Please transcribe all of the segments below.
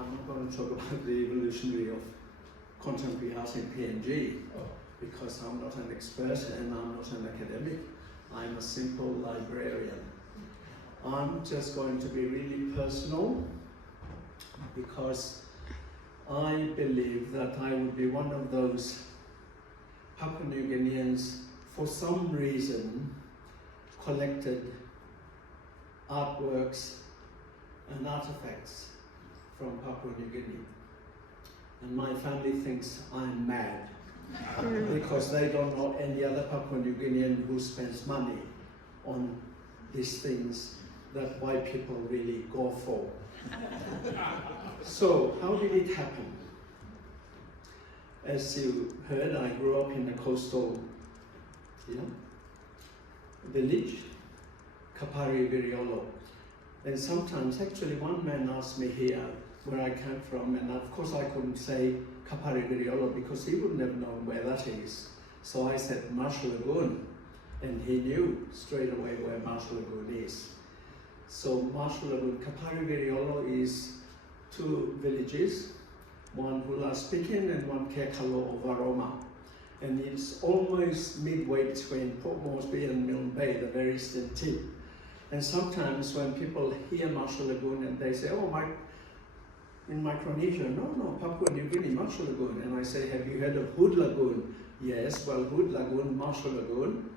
I'm not going to talk about the evolutionary of contemporary art in PNG, because I'm not an expert and I'm not an academic. I'm a simple librarian. I'm just going to be really personal, because I believe that I would be one of those Papua New Guineans, for some reason, collected artworks and artifacts from Papua New Guinea. And my family thinks I'm mad, because they don't know any other Papua New Guinean who spends money on these things that white people really go for. So, how did it happen? As you heard, I grew up in a coastal village, Kapari Viriolo. And sometimes, actually, one man asked me here where I came from, and of course I couldn't say Kapari Viriolo because he would never know where that is. So I said Marshall Lagoon, and he knew straight away where Marshall Lagoon is. So Marshall Lagoon, Kapari Viriolo is two villages, one Hula speaking and one Kekalo or Varoma. And it's almost midway between Port Moresby and Milne Bay, the very eastern tip. And sometimes when people hear Marshall Lagoon and they say, oh, in Micronesia, no, Papua New Guinea, Marshall Lagoon. And I say, have you heard of Hood Lagoon? Yes, well, Hood Lagoon, Marshall Lagoon.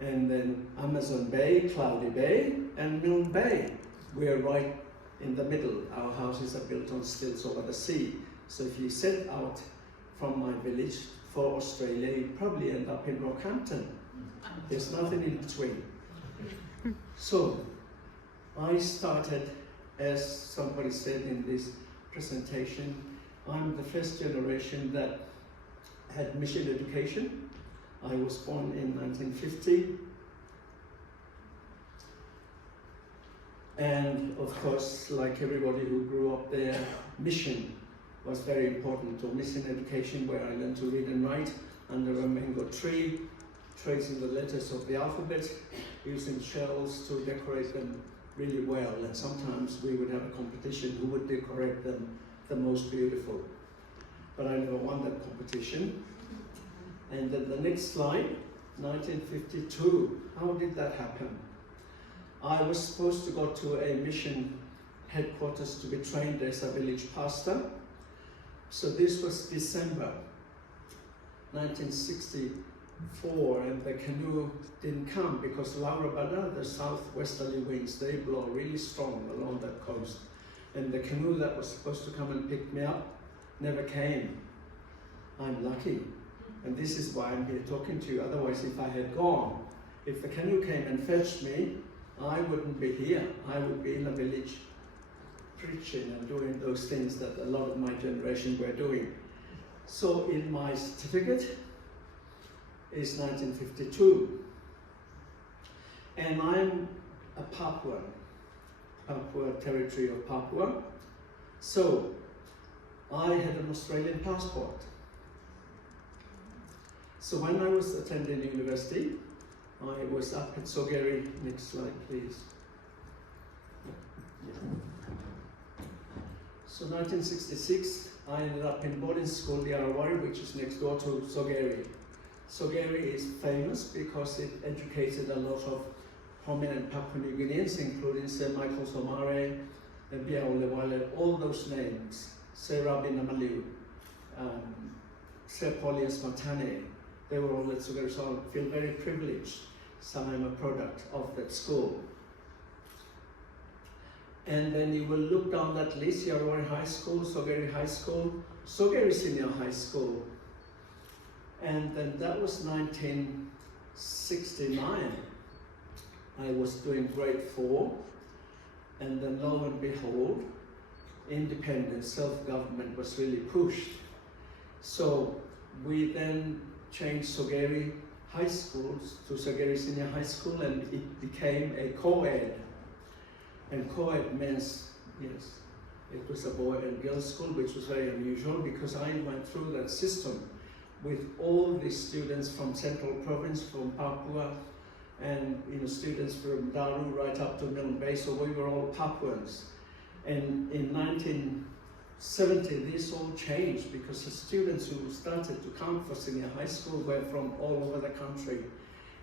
And then Amazon Bay, Cloudy Bay, and Milne Bay. We're right in the middle. Our houses are built on stilts over the sea. So if you set out from my village for Australia, you'd probably end up in Rockhampton. There's nothing in between. So I started, as somebody said in this presentation, I'm the first generation that had mission education. I was born in 1950. And of course, like everybody who grew up there, mission was very important. So mission education, where I learned to read and write under a mango tree, tracing the letters of the alphabet, using shells to decorate them really well. And sometimes we would have a competition who would decorate them the most beautiful. But I never won that competition. And then the next slide, 1952. How did that happen? I was supposed to go to a mission headquarters to be trained as a village pastor. So this was December 1964, and the canoe didn't come because Laura Bada, the southwesterly winds, they blow really strong along that coast. And the canoe that was supposed to come and pick me up never came. I'm lucky. And this is why I'm here talking to you. Otherwise, if I had gone, if the canoe came and fetched me, I wouldn't be here. I would be in a village preaching and doing those things that a lot of my generation were doing. So in my certificate is 1952. And I'm a Papuan, Papua territory of Papua. So I had an Australian passport. So when I was attending university, I was up at Sogeri. Next slide, please. Yeah. So 1966, I ended up in boarding school, the Arawari, which is next door to Sogeri. Sogeri is famous because it educated a lot of prominent Papua New Guineans, including Sir Michael Somare, Biaolewale, all those names, Sir Rabin Amaliu, Sir Paulius Matane. They were all at Sogeri, so I feel very privileged. So I'm a product of that school. And then you will look down that list, Yarawari High School, Sogeri High School, Sogeri Senior High School. And then that was 1969. I was doing grade 4, and then lo and behold, independence, self-government was really pushed. So we then changed Sogeri High School to Sogeri Senior High School, and it became a co-ed. And co-ed means, yes, it was a boy and girls school, which was very unusual because I went through that system with all the students from Central Province, from Papua, and students from Daru right up to Milne Bay, so we were all Papuans. And in 19 70, this all changed because the students who started to come for senior high school were from all over the country,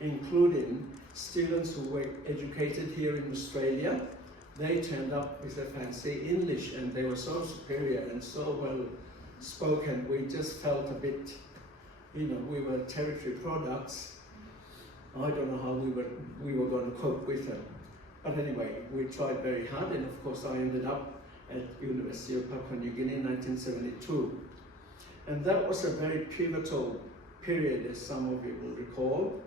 including students who were educated here in Australia. They turned up with a fancy English and they were so superior and so well spoken. We just felt a bit, you know, we were territory products. I don't know how we were going to cope with them. But anyway, we tried very hard, and of course I ended up at University of Papua New Guinea in 1972. And that was a very pivotal period, as some of you will recall.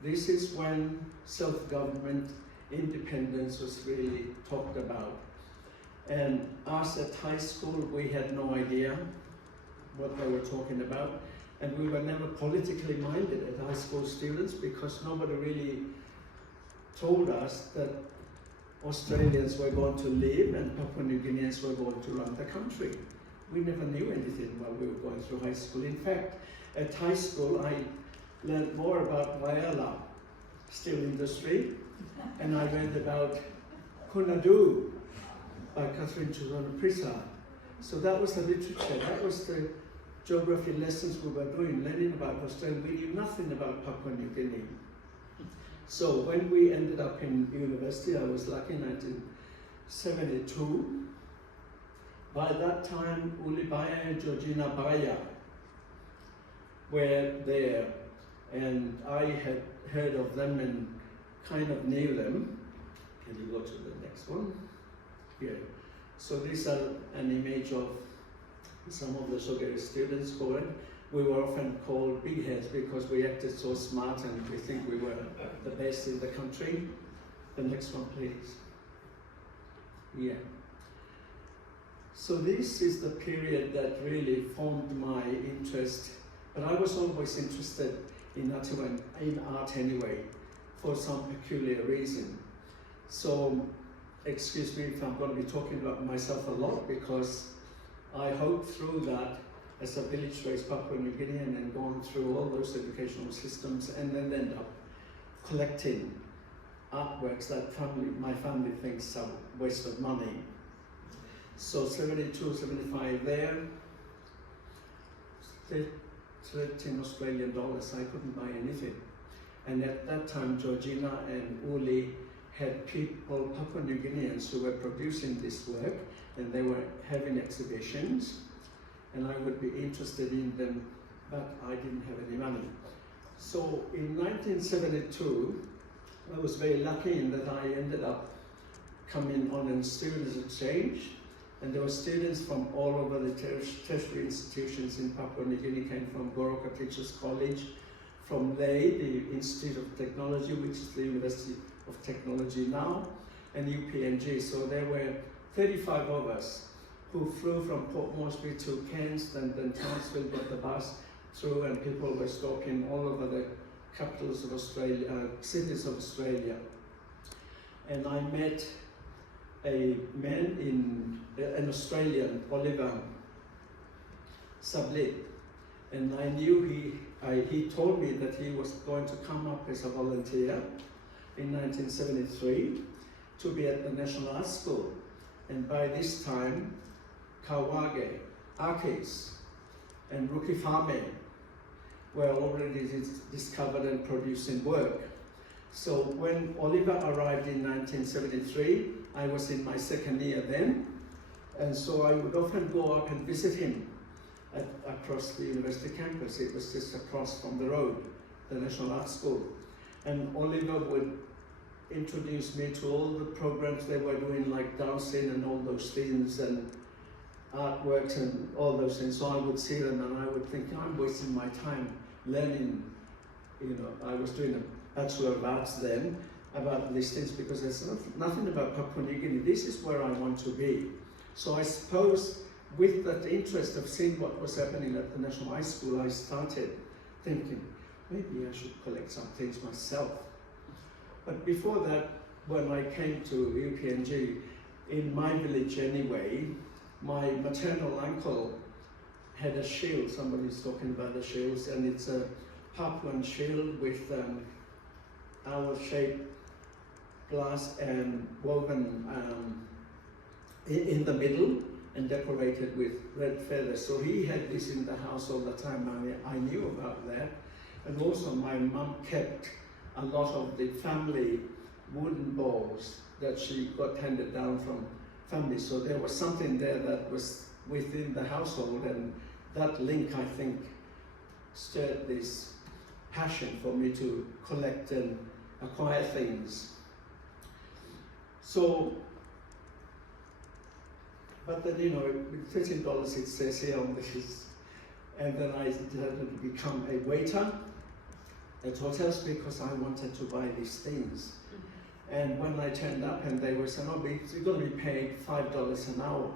This is when self-government independence was really talked about. And us at high school, we had no idea what they were talking about. And we were never politically minded as high school students because nobody really told us that Australians were going to leave and Papua New Guineans were going to run the country. We never knew anything while we were going through high school. In fact, at high school, I learned more about Whyalla, steel industry, and I read about Kunadu by Catherine Chuzona-Prisa. So that was the literature, that was the geography lessons we were doing, learning about Australia. We knew nothing about Papua New Guinea. So when we ended up in university, I was lucky in 1972. By that time, Uli Baya and Georgina Baya were there, and I had heard of them and kind of knew them. Can you go to the next one? Here. So these are an image of some of the Sogeri students going. We were often called big heads because we acted so smart and we think we were the best in the country. The next one, please. Yeah. So this is the period that really formed my interest, but I was always interested in art anyway, for some peculiar reason. So, excuse me if I'm going to be talking about myself a lot, because I hope through that, as a village-raised Papua New Guinean and gone through all those educational systems and then end up collecting artworks that my family thinks are a waste of money. So 72, 75 there, 13 Australian dollars, I couldn't buy anything. And at that time, Georgina and Uli had people, Papua New Guineans, who were producing this work, and they were having exhibitions, and I would be interested in them, but I didn't have any money. So in 1972, I was very lucky in that I ended up coming on a students' exchange, and there were students from all over the tertiary institutions in Papua New Guinea, came from Goroka Teachers College, from LEI, the Institute of Technology, which is the University of Technology now, and UPNG. So there were 35 of us who flew from Port Moresby to Cairns, and then Townsville, got the bus through, and people were stopping all over the capitals of Australia, cities of Australia. And I met a man an Australian, Oliver Sablit, and I knew he told me that he was going to come up as a volunteer in 1973 to be at the National Art School. And by this time, Kawage, Akis, and Rukifame were already discovered and producing work. So when Oliver arrived in 1973, I was in my second year then, and so I would often go up and visit him across the university campus. It was just across from the road, the National Art School. And Oliver would introduce me to all the programs they were doing, like dancing and all those things, and artworks and all those things. So I would see them and I would think, I'm wasting my time learning. You know, I was doing a Bachelor of Arts then about these things because there's nothing about Papua New Guinea. This is where I want to be. So I suppose with that interest of seeing what was happening at the National High School, I started thinking, maybe I should collect some things myself. But before that, when I came to UPNG, in my village anyway, my maternal uncle had a shield. Somebody's talking about the shields, and it's a Papuan shield with owl-shaped glass and woven in the middle, and decorated with red feathers. So he had this in the house all the time, and I knew about that. And also my mum kept a lot of the family wooden balls that she got handed down from family. So there was something there that was within the household, and that link, I think, stirred this passion for me to collect and acquire things. So, but then, you know, with $13 it says here on this, and then I decided to become a waiter at hotels because I wanted to buy these things. And when I turned up and they were saying, oh, you're going to be paid $5 an hour.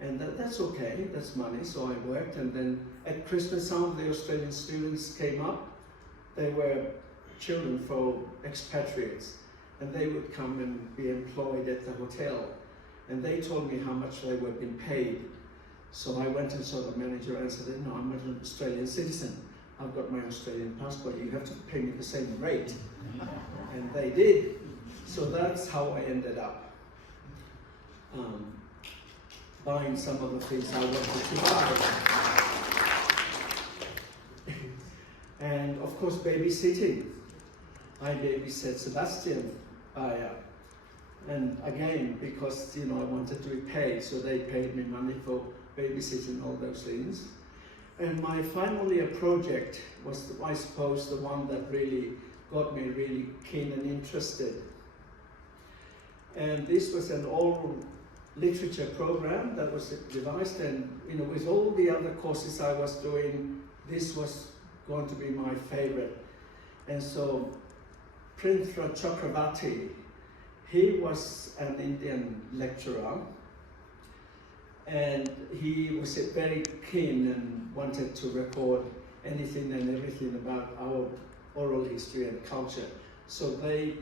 And that's okay, that's money, so I worked. And then at Christmas, some of the Australian students came up. They were children for expatriates, and they would come and be employed at the hotel. And they told me how much they were being paid. So I went and saw the manager and said, no, I'm not an Australian citizen. I've got my Australian passport, you have to pay me the same rate. And they did. So that's how I ended up buying some of the things I wanted to buy. And of course, babysitting. I babysat Sebastian. And again, because, you know, I wanted to be paid, so they paid me money for babysitting, all those things. And my final year project was, I suppose, the one that really got me really keen and interested. And this was an oral literature program that was devised, and, you know, with all the other courses I was doing, this was going to be my favorite. And so Prithra Chakravarti, he was an Indian lecturer, and he was very keen and wanted to record anything and everything about our oral history and culture. So they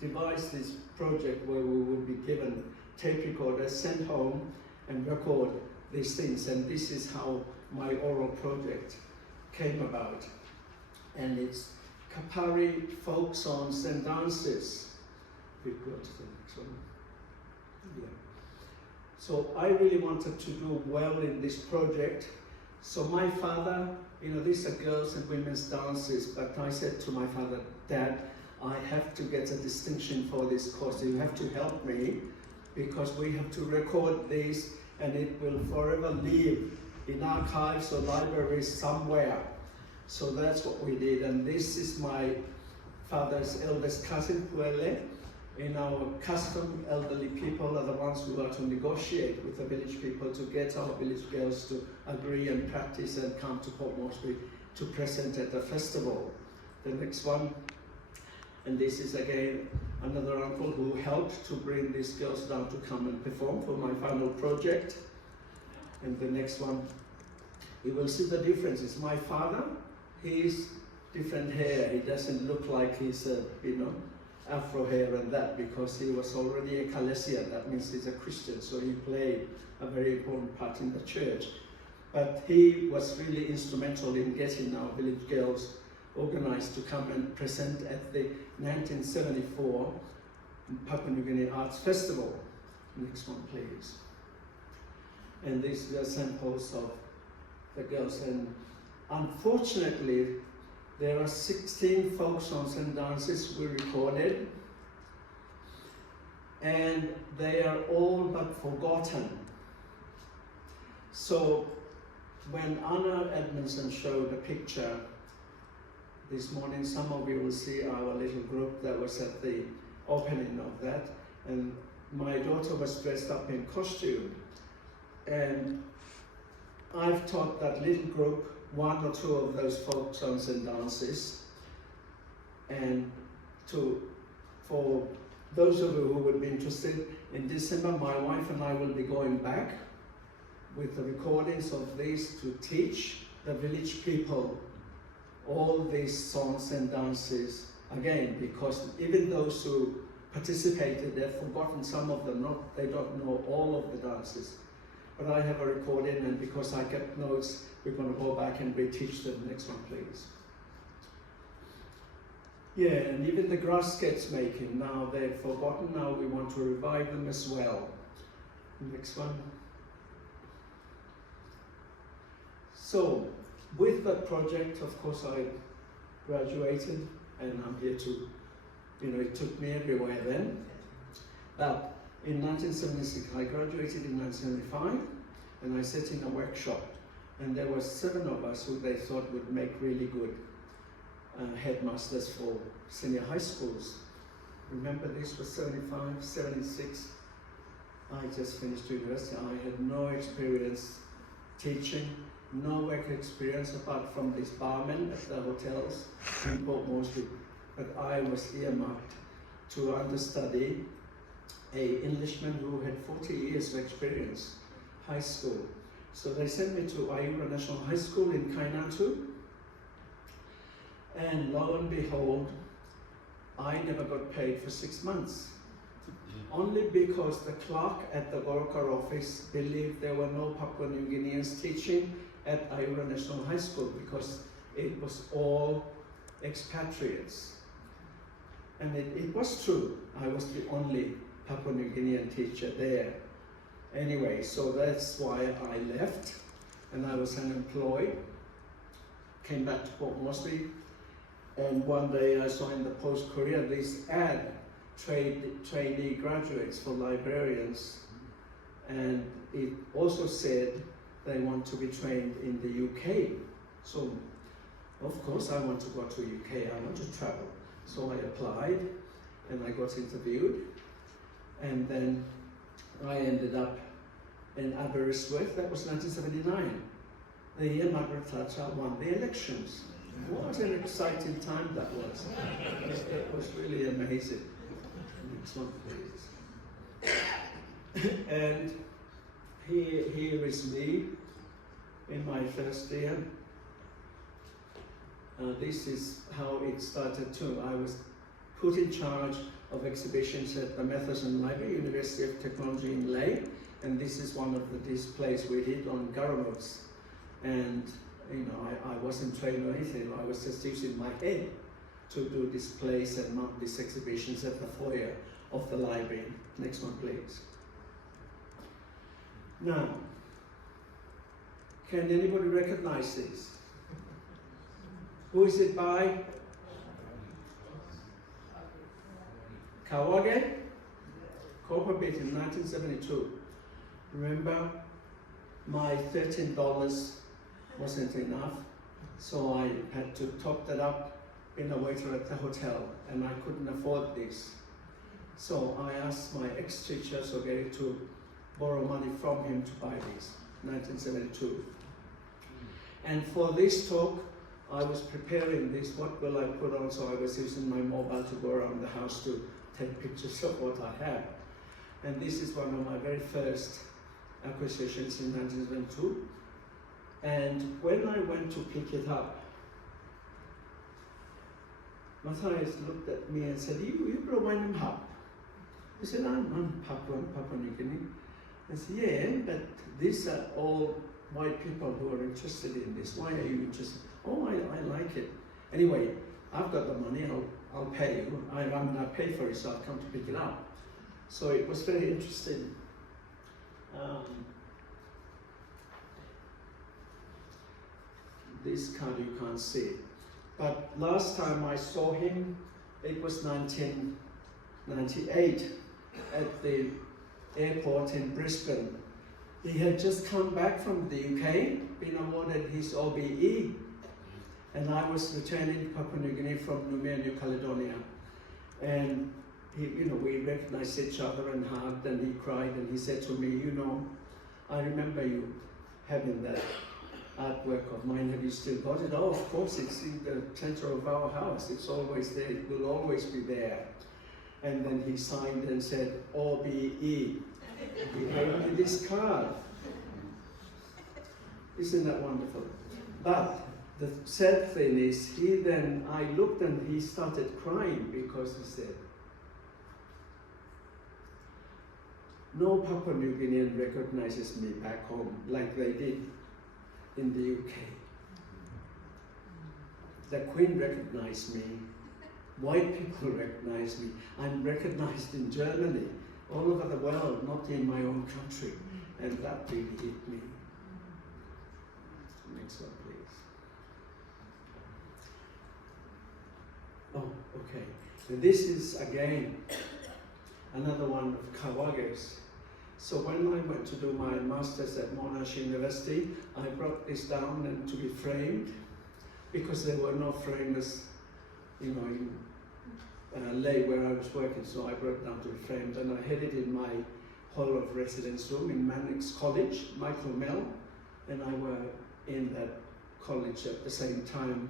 devised this project where we would be given tape recorders, sent home and record these things. And this is how my oral project came about. And it's Kapari folk songs and dances. We go to the next one. Yeah. So I really wanted to do well in this project. So my father, you know, these are girls and women's dances, but I said to my father, Dad, I have to get a distinction for this course. You have to help me, because we have to record these, and it will forever live in archives or libraries somewhere. So that's what we did. And this is my father's eldest cousin, Puele. In our custom, elderly people are the ones who are to negotiate with the village people to get our village girls to agree and practice and come to Port Moresby to present at the festival. The next one, and this is again another uncle who helped to bring these girls down to come and perform for my final project. And the next one, you will see the difference. It's my father. He's different hair. He doesn't look like he's you know, afro hair and that, because he was already a Chalcedonian. That means he's a Christian, so he played a very important part in the church. But he was really instrumental in getting our village girls organized to come and present at the 1974 Papua New Guinea Arts Festival. Next one, please. And these are samples of the girls. And unfortunately, there are 16 folk songs and dances we recorded, and they are all but forgotten. So when Anna Edmondson showed a picture this morning, some of you will see our little group that was at the opening of that, and my daughter was dressed up in costume. And I've taught that little group one or two of those folk songs and dances. And for those of you who would be interested, in December my wife and I will be going back with the recordings of these to teach the village people all these songs and dances again, because even those who participated, they've forgotten some of them, they don't know all of the dances. But I have a recording, and because I kept notes, we're going to go back and reteach them. Next one, please. Yeah, and even the grass sketch making, now they've forgotten, now we want to revive them as well. Next one. So, with that project, of course, I graduated, and I'm here to, it took me everywhere then. But in 1976, I graduated in 1975, and I sat in a workshop, and there were 7 of us who they thought would make really good headmasters for senior high schools. Remember, this was 75, 76. I just finished university. I had no experience teaching, no work experience apart from this barman at the hotels in Port Moresby. But I was earmarked to understudy an Englishman who had 40 years of experience, high school. So they sent me to Ayura National High School in Kainatu. And lo and behold, I never got paid for 6 months. Only because the clerk at the Goroka office believed there were no Papua New Guineans teaching at Ayura National High School because it was all expatriates. And it was true. I was the only Papua New Guinean teacher there. Anyway, so that's why I left, and I was unemployed. Came back to Port Moresby, and one day I saw in the Post Courier this ad, trainee graduates for librarians, and it also said they want to be trained in the UK. So, of course, I want to go to UK. I want to travel. So I applied, and I got interviewed, and then I ended up in Aberystwyth. That was 1979, the year Margaret Thatcher won the elections. What an exciting time that was. It was really amazing. Next one, please. And here is me in my first year. This is how it started too. I was put in charge of exhibitions at the Matheson Library, University of Technology in Lae, and this is one of the displays we did on Garamuts. And I wasn't trained or anything. I was just using my head to do displays and mount these exhibitions at the foyer of the library. Next one, please. Now, can anybody recognize this? Who is it by? Kawage? Copper bit in 1972. Remember, my $13 wasn't enough, so I had to top that up in a waiter at the hotel, and I couldn't afford this. So I asked my ex-teacher, Sogeri, to borrow money from him to buy this, 1972. And for this talk, I was preparing this, what will I put on, so I was using my mobile to go around the house to take pictures of what I had. And this is one of my very first acquisitions in 1972. And when I went to pick it up, Matthias looked at me and said, you Wengembo Hub? I said, I'm Papua New Guinea. I said, yeah, but these are all white people who are interested in this. Why are you interested? Oh, I like it. Anyway, I've got the money, I'll pay you. I'm gonna pay for it, so I'll come to pick it up. So it was very interesting. This card you can't see. But last time I saw him, it was 1998 at the airport in Brisbane. He had just come back from the UK, been awarded his OBE, and I was returning to Papua New Guinea from Noumea, New Caledonia. And we recognized each other and hugged, and he cried, and he said to me, I remember you having that artwork of mine. Have you still got it? Oh, of course, it's in the center of our house. It's always there. It will always be there. And then he signed and said, OBE. He gave me this card. Isn't that wonderful? But the sad thing is, I looked and he started crying because he said, no Papua New Guinean recognizes me back home like they did in the UK. The Queen recognized me. White people recognize me. I'm recognized in Germany, all over the world, not in my own country. And that really hit me. Next one, please. Oh, okay. And this is again another one of Kawage's. So when I went to do my master's at Monash University, I brought this down and to be framed, because there were no framers, you know, in Ley where I was working, so I brought it down to be framed, and I had it in my hall of residence room in Mannix College. Michael Mell and I were in that college at the same time,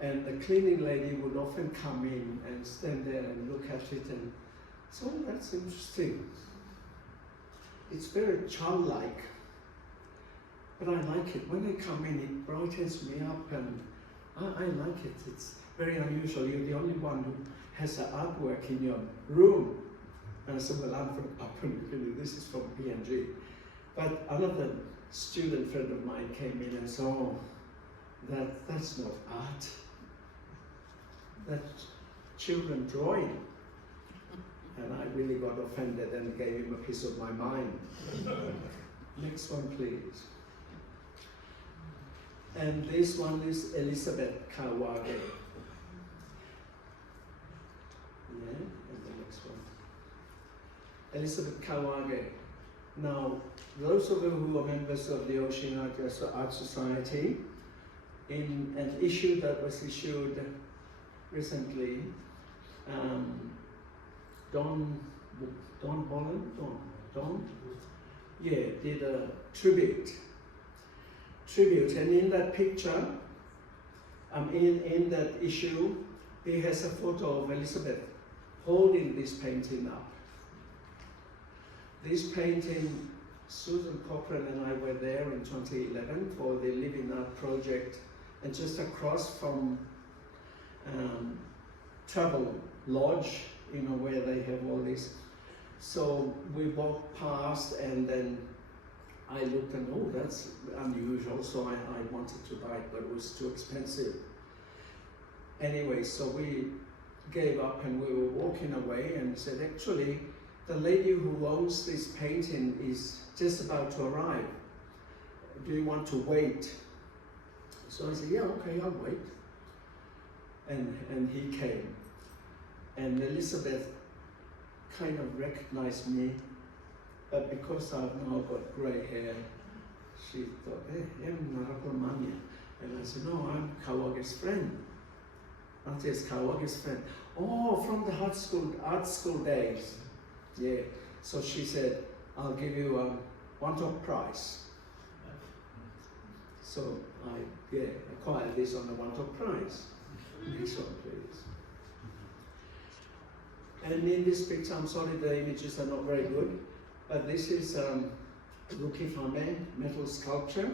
and the cleaning lady would often come in and stand there and look at it, and so that's interesting. It's very childlike, but I like it. When they come in, it brightens me up, and I like it. It's very unusual. You're the only one who has an artwork in your room. And I said, well, I'm from Papua New Guinea. This is from PNG. But another student friend of mine came in and said, oh, that's not art. That's children drawing. And I really got offended and gave him a piece of my mind. Next one, please. And this one is Elizabeth Kawage. Yeah, and the next one. Elizabeth Kawage. Now, those of you who are members of the Ocean Art Society, in an issue that was issued recently, Don Holland, yeah, did a tribute, and in that picture, in that issue, he has a photo of Elizabeth holding this painting up. This painting, Susan Cochran and I were there in 2011 for the Living Art project, and just across from Travel Lodge, you know, where they have all this. So we walked past, and then I looked and, oh, that's unusual, so I wanted to buy it, but it was too expensive. Anyway, so we gave up and we were walking away and said, actually, the lady who owns this painting is just about to arrive. Do you want to wait? So I said, yeah, okay, I'll wait. And he came. And Elizabeth kind of recognized me, but because I've now got grey hair, she thought, hey, I'm Narakomania. And I said, no, I'm Kawage's friend. Auntie is Kawage's friend. Oh, from the art school days. Yeah. So she said, I'll give you a one-top prize. So I acquired this on a one-top prize. Next one, please. And in this picture, I'm sorry the images are not very good, but this is Ruki Fame metal sculpture.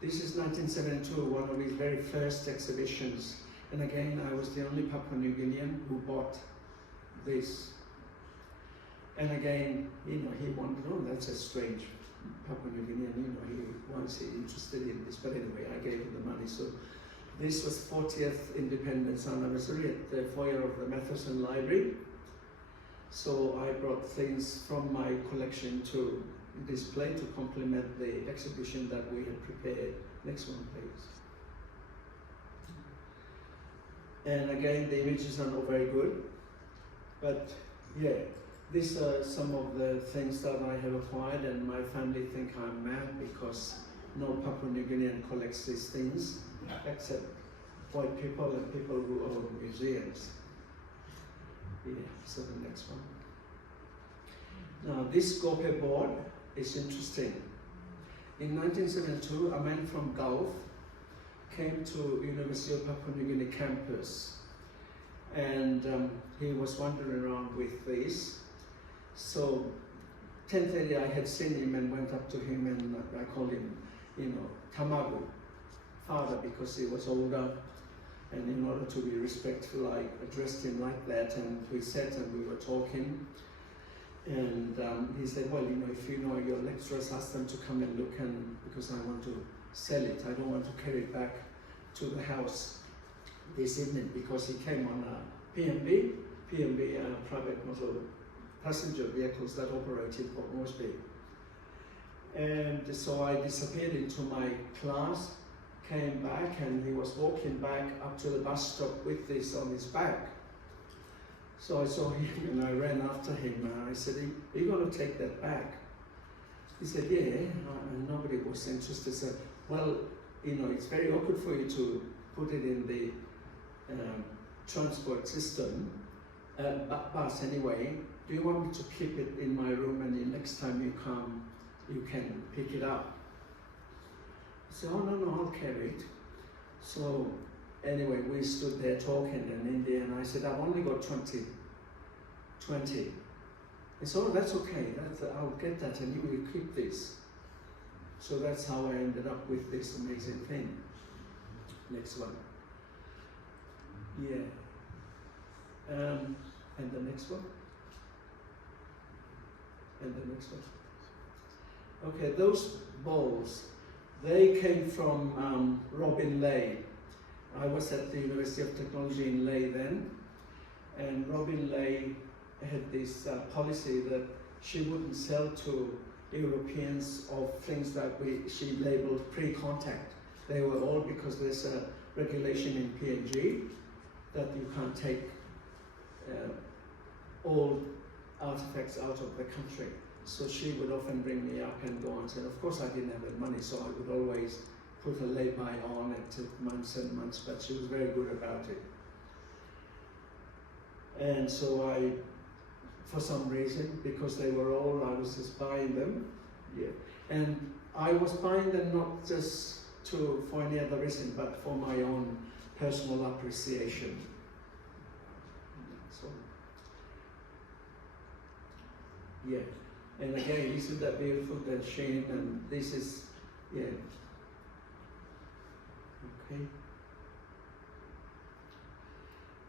This is 1972, one of his very first exhibitions. And again, I was the only Papua New Guinean who bought this. And again, you know, he wanted, oh, that's a strange Papua New Guinean, you know, he was interested in this. But anyway, I gave him the money. So this was 40th Independence anniversary at the foyer of the Matheson Library. So I brought things from my collection to display to complement the exhibition that we had prepared. Next one, please. And again, the images are not very good, but yeah, these are some of the things that I have acquired, and my family think I'm mad because no Papua New Guinean collects these things, except white people and people who own museums. Yeah, so the next one. Now, this Gope board is interesting. In 1972, a man from Gulf came to University of Papua New Guinea campus, and he was wandering around with this. So 10:30 I had seen him and went up to him, and I called him, you know, Tamagu, father, because he was older, and in order to be respectful I addressed him like that, and we sat and we were talking, and he said, well, you know, if you know your lecturers, ask them to come and look, and because I want to sell it, I don't want to carry it back to the house this evening, because he came on a PNB private motor passenger vehicles that operate in Port Moresby. And so I disappeared into my class, came back, and he was walking back up to the bus stop with this on his back. So I saw him and I ran after him and I said, "Are you going to take that back?" He said, "Yeah," and nobody was interested. I said, "Well, you know, it's very awkward for you to put it in the transport system, bus anyway. Do you want me to keep it in my room and the next time you come, you can pick it up?" I said, "Oh, no, I'll carry it." So anyway, we stood there talking, and in the end I said, "I've only got 20. He said, "Oh, that's okay, I'll get that and you will keep this." So that's how I ended up with this amazing thing. Next one. Yeah. And the next one. And the next one. Okay, those bowls, they came from Robin Lay. I was at the University of Technology in Lay then, and Robin Lay had this policy that she wouldn't sell to Europeans of things that she labeled pre-contact. They were all, because there's a regulation in PNG that you can't take all artifacts out of the country. So she would often bring me up and go on and say, of course I didn't have the money, so I would always put a lay-by on. It took months and months, but she was very good about it. And so I, for some reason, because they were all, I was just buying them. Yeah. And I was buying them not just for any other reason, but for my own personal appreciation. So, yeah. And again, isn't that beautiful, the sheen, and this is, yeah. Okay.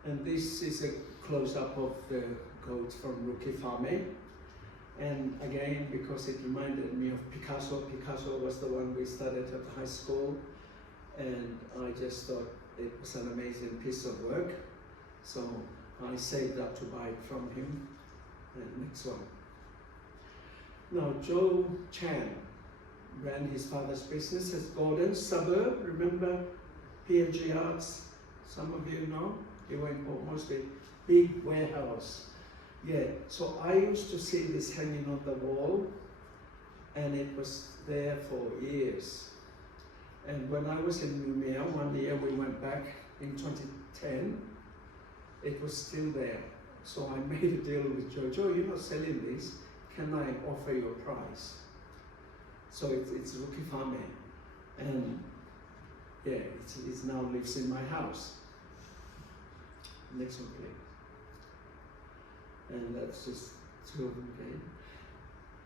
And this is a close-up of the goats from Rukifame. And again, because it reminded me of Picasso. Picasso was the one we studied at high school, and I just thought it was an amazing piece of work. So I saved up to buy it from him. And next one. Now, Joe Chan ran his father's business at Gordon's suburb. Remember PNG Arts? Some of you know? You were in Port Moresby. Big warehouse. Yeah, so I used to see this hanging on the wall, and it was there for years. And when I was in Mumia, one year we went back in 2010, it was still there. So I made a deal with Joe. Joe, you're not selling this. Can I offer you a price? So it's Rukifame, and yeah, it now lives in my house. Next one, please. And that's just two of them again.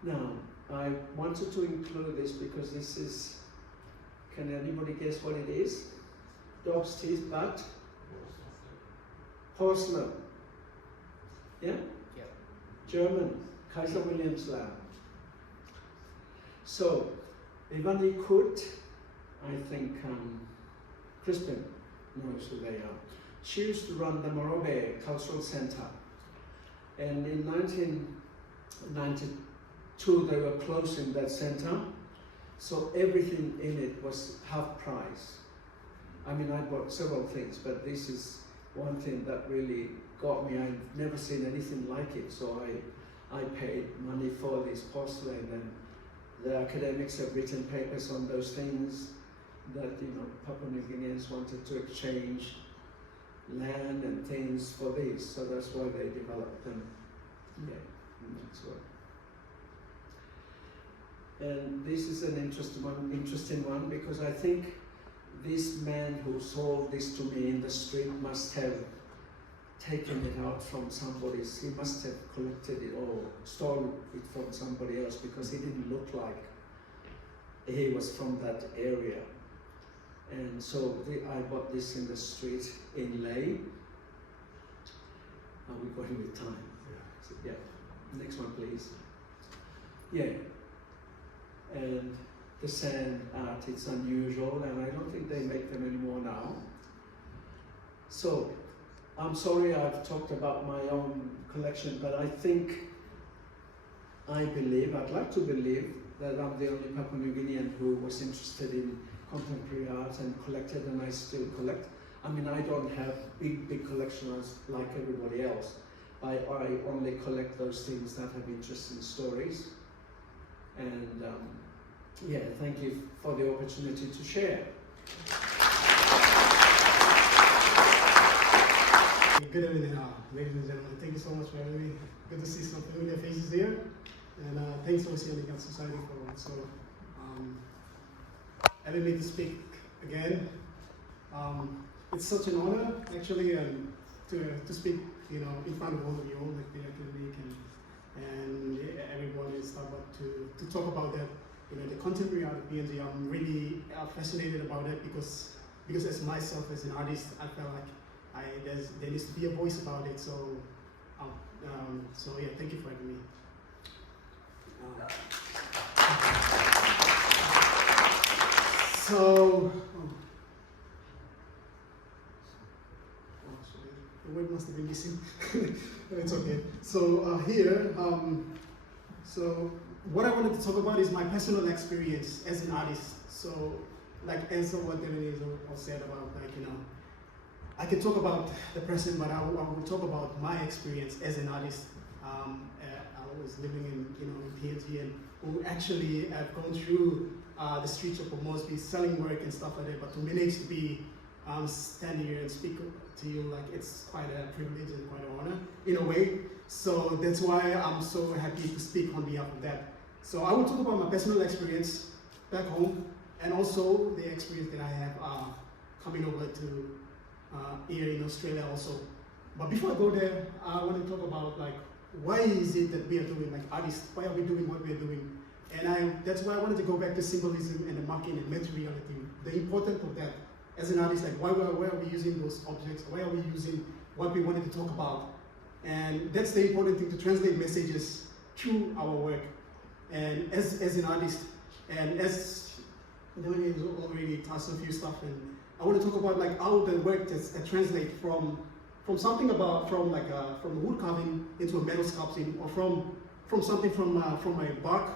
Now, I wanted to include this because this is, can anybody guess what it is? Dog's teeth, but? Porcelain. Yeah? Yeah. German. Kaiser William's lamb. So, Deveni Temu, I think Crispin knows who they are. She used to run the Morobe Cultural Centre. And in 1992, they were closing that centre. So everything in it was half price. I mean, I bought several things, but this is one thing that really got me. I've never seen anything like it. So I paid money for this porcelain, and the academics have written papers on those things that, you know, Papua New Guineans wanted to exchange land and things for these, so that's why they developed them. Yeah, that's right. And this is an interesting one because I think this man who sold this to me in the street must have taken it out from somebody's, he must have collected it or stolen it from somebody else, because he didn't look like he was from that area. And so I bought this in the street in Lay. Are we going with time? Yeah. So, yeah. Next one, please. Yeah. And the sand art, it's unusual, and I don't think they make them anymore now. So, I'm sorry I've talked about my own collection, but I think I believe, I'd like to believe, that I'm the only Papua New Guinean who was interested in contemporary art and collected, and I still collect. I mean, I don't have big collections like everybody else. I only collect those things that have interesting stories. And yeah, thank you for the opportunity to share. Good evening, ladies and gentlemen. Thank you so much for having me. Good to see some familiar faces here. And thanks to Oceanic Art Society for also having me to speak again. It's such an honor, actually, to speak, you know, in front of all of you all, like the academic and everyone and stuff, but to talk about that, you know, the contemporary art of PNG. I'm really fascinated about it because as myself as an artist, I felt like there needs to be a voice about it. So yeah, thank you for having me. The word must have been missing. It's okay. So here, so what I wanted to talk about is my personal experience as an artist. So like answer what Deveni said about, like, you know, I can talk about the present, but I will talk about my experience as an artist. I was living in PNG, and who actually have gone through the streets of Port Moresby selling work and stuff like that. But to manage to be stand here and speak to you, like, it's quite a privilege and quite an honor in a way. So that's why I'm so happy to speak on behalf of that. So I will talk about my personal experience back home, and also the experience that I have coming over to here in Australia also. But before I go there, I want to talk about, like, why is it that we are doing, like, artists, why are we doing what we are doing? And that's why I wanted to go back to symbolism and the marking and materiality, the importance of that as an artist, like why are we using those objects, why are we using what we wanted to talk about? And that's the important thing, to translate messages through our work. And as an artist, and as Deveni has already touched a few stuff, and I want to talk about, like, how the work translate from something about, from wood carving into a metal sculpting, or from something from a bark,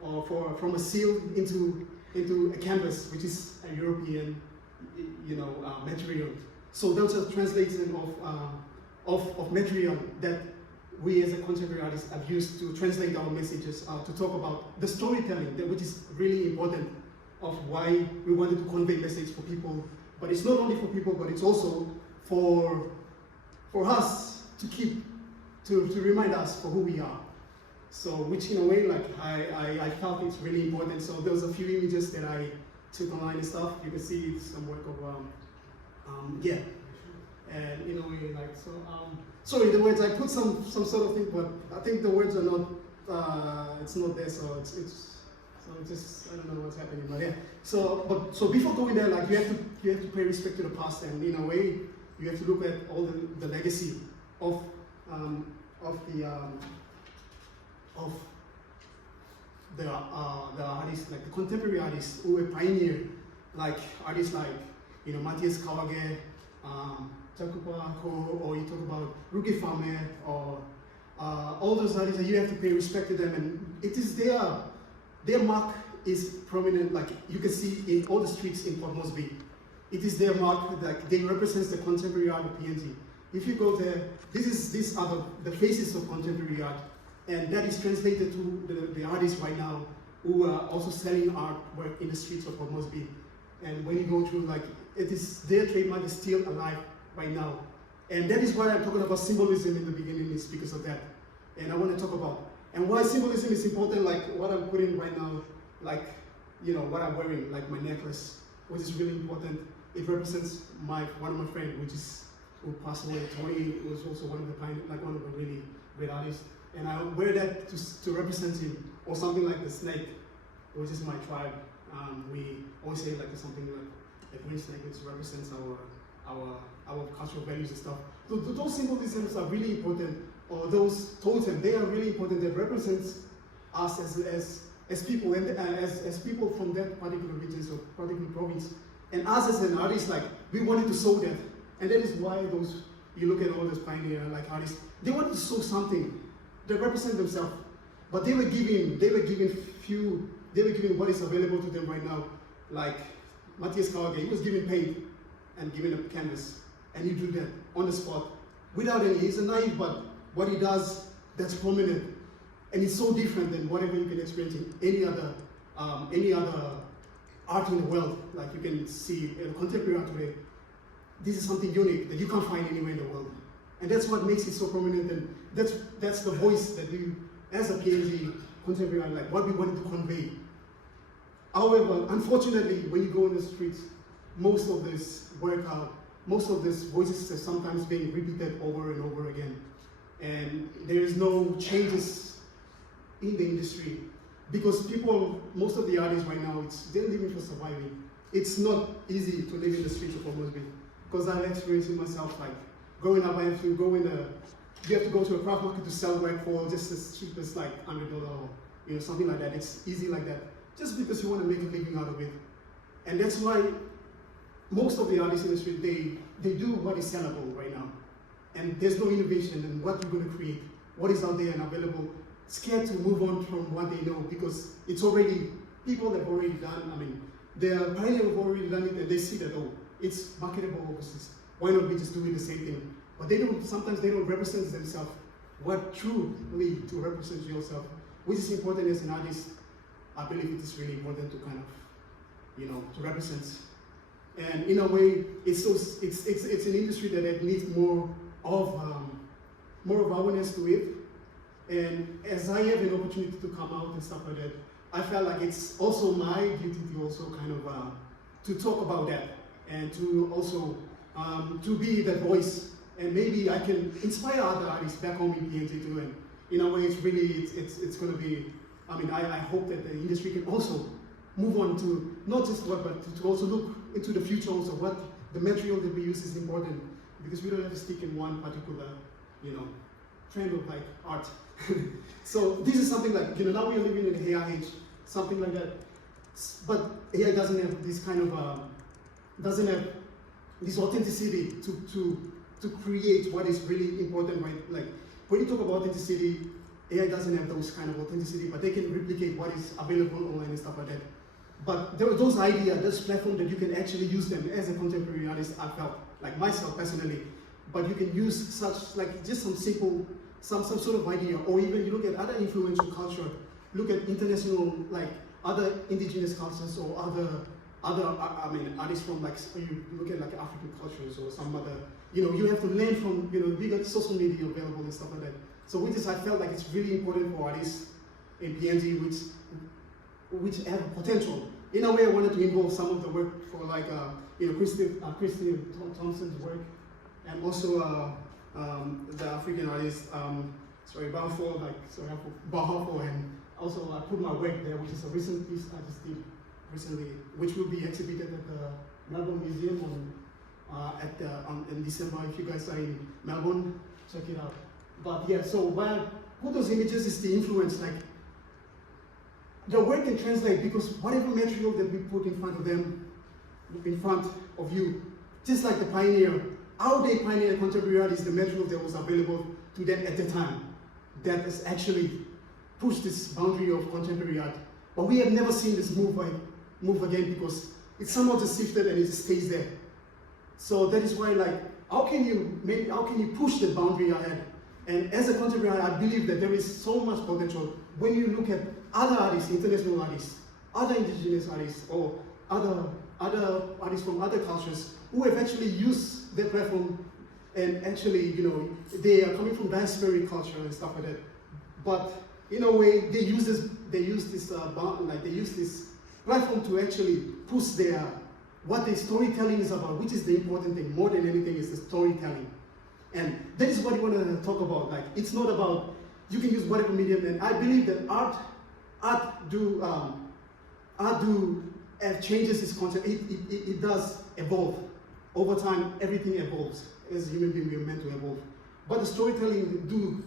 or from a seal into a canvas, which is a European, material. So those are translation of material that we as a contemporary artists have used to translate our messages, to talk about the storytelling, which is really important, of why we wanted to convey message for people. But it's not only for people, but it's also for us to remind us for who we are. So, which in a way, like, I felt it's really important. So there was a few images that I took online and stuff. You can see it's some work of, yeah. And in a way, like, so, sorry, the words, I put some sort of thing, but I think the words are not, it's not there, so it's just, I don't know what's happening, but yeah. So before going there, like, you have to pay respect to the past, and in a way, you have to look at all the legacy of the artists, like the contemporary artists who were pioneer, like artists like, Matthias Kawage, Takupako, or you talk about Ruki Fame, or all those artists, you have to pay respect to them, and it is their mark is prominent, like you can see in all the streets in Port Moresby. It is their mark, like they represent the contemporary art of PNG. If you go there, these are the faces of contemporary art, and that is translated to the artists right now who are also selling artwork in the streets of Port Moresby. And when you go through, like, it is their trademark is still alive right now. And that is why I'm talking about symbolism in the beginning, is because of that. And I want to talk about, and why symbolism is important, like what I'm putting right now, like, what I'm wearing, like my necklace, which is really important. It represents one of my friends, who passed away. Tony was also one of the really great artists. And I wear that to represent him, or something like the snake, which is my tribe. We always say like something like a green snake, which represents our cultural values and stuff. So those symbolisms are really important, or those totems, they are really important. That represents us as people, and as people from that particular region or particular province. And us as an artist, like, we wanted to show that. And that is why you look at all those pioneer, like, artists, they wanted to show something that represent themselves. but they were giving what is available to them right now. Like Matthias Kawage, he was giving paint and giving a canvas, and you do that on the spot without any. He's a naive, but what he does, that's prominent, and it's so different than whatever you can experience in any other art in the world. Like you can see in contemporary art today, this is something unique that you can't find anywhere in the world, and that's what makes it so prominent. And that's the voice that we, as a PNG contemporary art, like what we wanted to convey. However, unfortunately, when you go in the streets, most of this voices are sometimes being repeated over and over again, and there is no changes in the industry because most of the artists right now, they're living for surviving. It's not easy to live in the streets of Port Moresby because I've experienced it myself. Like growing up, you have to go to a craft market to sell work for just as cheap as like $100 or something like that. It's easy like that, just because you want to make a living out of it. And that's why most of the artists in the street, they do what is sellable right now. And there's no innovation in what you're going to create, what is out there and available. Scared to move on from what they know because it's already, people have already done, the pioneers have already done it and they see that, oh, it's marketable overseas. Why not we just do it the same thing? But sometimes they don't represent themselves. What truly to represent yourself, which is important as an artist. I believe it is really important to kind of, to represent. And in a way, it's an industry that needs more of awareness to it. And as I have an opportunity to come out and stuff like that, I felt like it's also my duty to also kind of to talk about that and to also to be that voice. And maybe I can inspire other artists back home in PNG too. And in a way, it's going to be. I hope that the industry can also move on to not just what, but to also look into the future also. What the material that we use is important because we don't have to stick in one particular, trend of like art. So this is something like, now we are living in the AI age, something like that. But AI doesn't have this kind of, doesn't have this authenticity to create what is really important, right? Like when you talk about authenticity, AI doesn't have those kind of authenticity, but they can replicate what is available online and stuff like that. But there are those ideas, those platforms that you can actually use them as a contemporary artist, I felt, like myself personally. But you can use such, like just some simple, some sort of idea, or even you look at other influential culture, look at international, like other indigenous cultures or other artists from like, you look at like African cultures or some other, you have to learn from, we got social media available and stuff like that. So with this, I felt like it's really important for artists in PNG which have potential. In a way, I wanted to involve some of the work for like, Christine Thompson's work, and also the African artist, Bahafo, and also I put my work there, which is a recent piece I just did recently, which will be exhibited at the Melbourne Museum in December. If you guys are in Melbourne, check it out. But yeah, so why I put those images is the influence, like the work can translate because whatever material that we put in front of them, in front of you, just like the pioneer, how they pioneered contemporary art is the material that was available to them at the time that has actually pushed this boundary of contemporary art. But we have never seen this move again because it's somehow just shifted and it stays there. So that is why, like, how can you push the boundary ahead? And as a contemporary artist, I believe that there is so much potential when you look at other artists, international artists, other indigenous artists, or other artists from other cultures who have actually used their platform and actually, they are coming from diasporic culture and stuff like that. But in a way, they use this platform to actually push what the storytelling is about, which is the important thing. More than anything is the storytelling. And that is what you want to talk about. Like, it's not about, you can use whatever medium, and I believe that art changes its concept. It does evolve. Over time, everything evolves. As human beings, we are meant to evolve. But the storytelling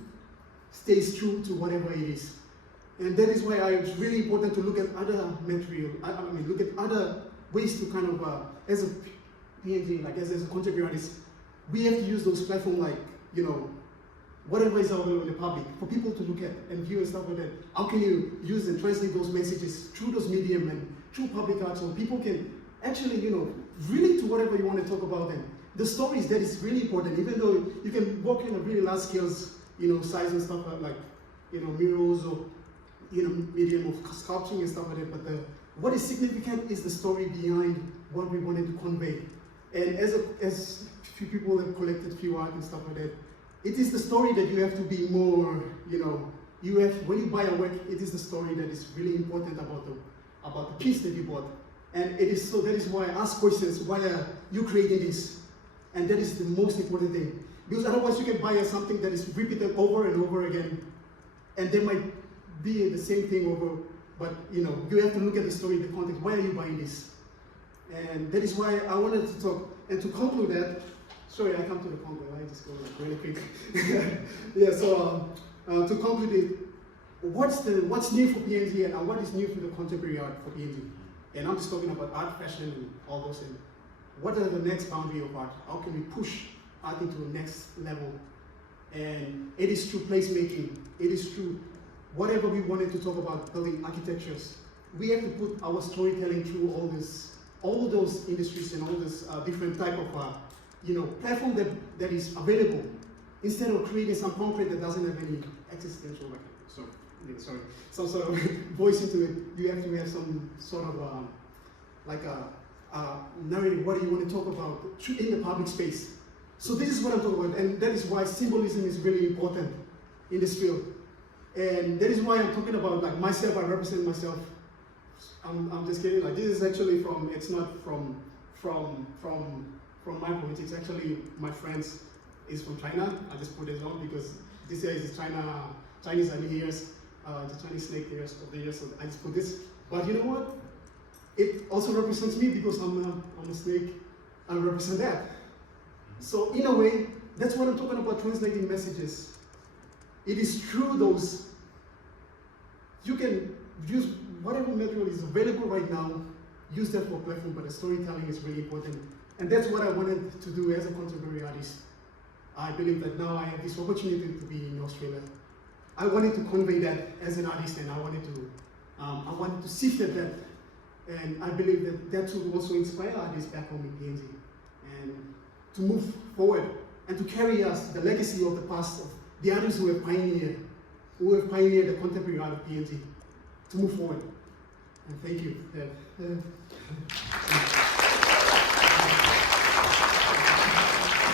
stays true to whatever it is. And that is why it's really important to look at other material, look at other ways to kind of, as a PNG, like as a contemporary artist, we have to use those platforms like, whatever is available in the public, for people to look at and view and stuff like that. How can you use and translate those messages through those medium and through public art so people can actually, relate to whatever you want to talk about them. The stories, that is really important, even though you can work in a really large scales, size and stuff like, murals or, medium of sculpting and stuff like that, but what is significant is the story behind what we wanted to convey. And as few people have collected few art and stuff like that, it is the story that you have to be more, when you buy a work, it is the story that is really important about the piece that you bought. And that is why I ask questions, why are you creating this? And that is the most important thing. Because otherwise you can buy something that is repeated over and over again, and they might be the same thing over, but you have to look at the story, the context, why are you buying this? And that is why I wanted to talk, and to conclude that, sorry, I come to the conclude, I just go like really quick. Yeah, so to conclude it, what's new for PNG and what is new for the contemporary art for PNG? And I'm just talking about art, fashion, and all those things. What are the next boundary of art? How can we push art into the next level? And it is through placemaking. It is through whatever we wanted to talk about, building architectures. We have to put our storytelling through all those industries and all this different type of platform that is available, instead of creating some concrete that doesn't have any existential, some sort of voice into it. You have to have some sort of narrative. What do you want to talk about in the public space? So this is what I'm talking about, and that is why symbolism is really important in this field. And that is why I'm talking about myself. I represent myself. I'm just kidding. This is actually it's not from my point. It's actually my friends is from China. I just put it on because this year is Chinese New Year's, the Chinese snake years of the year. So I just put this. But you know what? It also represents me because I'm a snake. I represent that. So in a way, that's what I'm talking about, translating messages. It is through those, you can use whatever material is available right now, use that for platform, but the storytelling is really important. And that's what I wanted to do as a contemporary artist. I believe that now I have this opportunity to be in Australia. I wanted to convey that as an artist, and I wanted to sift at that. And I believe that will also inspire artists back home in PNG, and to move forward and to carry us the legacy of the past, of the artists who have pioneered the contemporary art of PNG, to move forward. And thank you.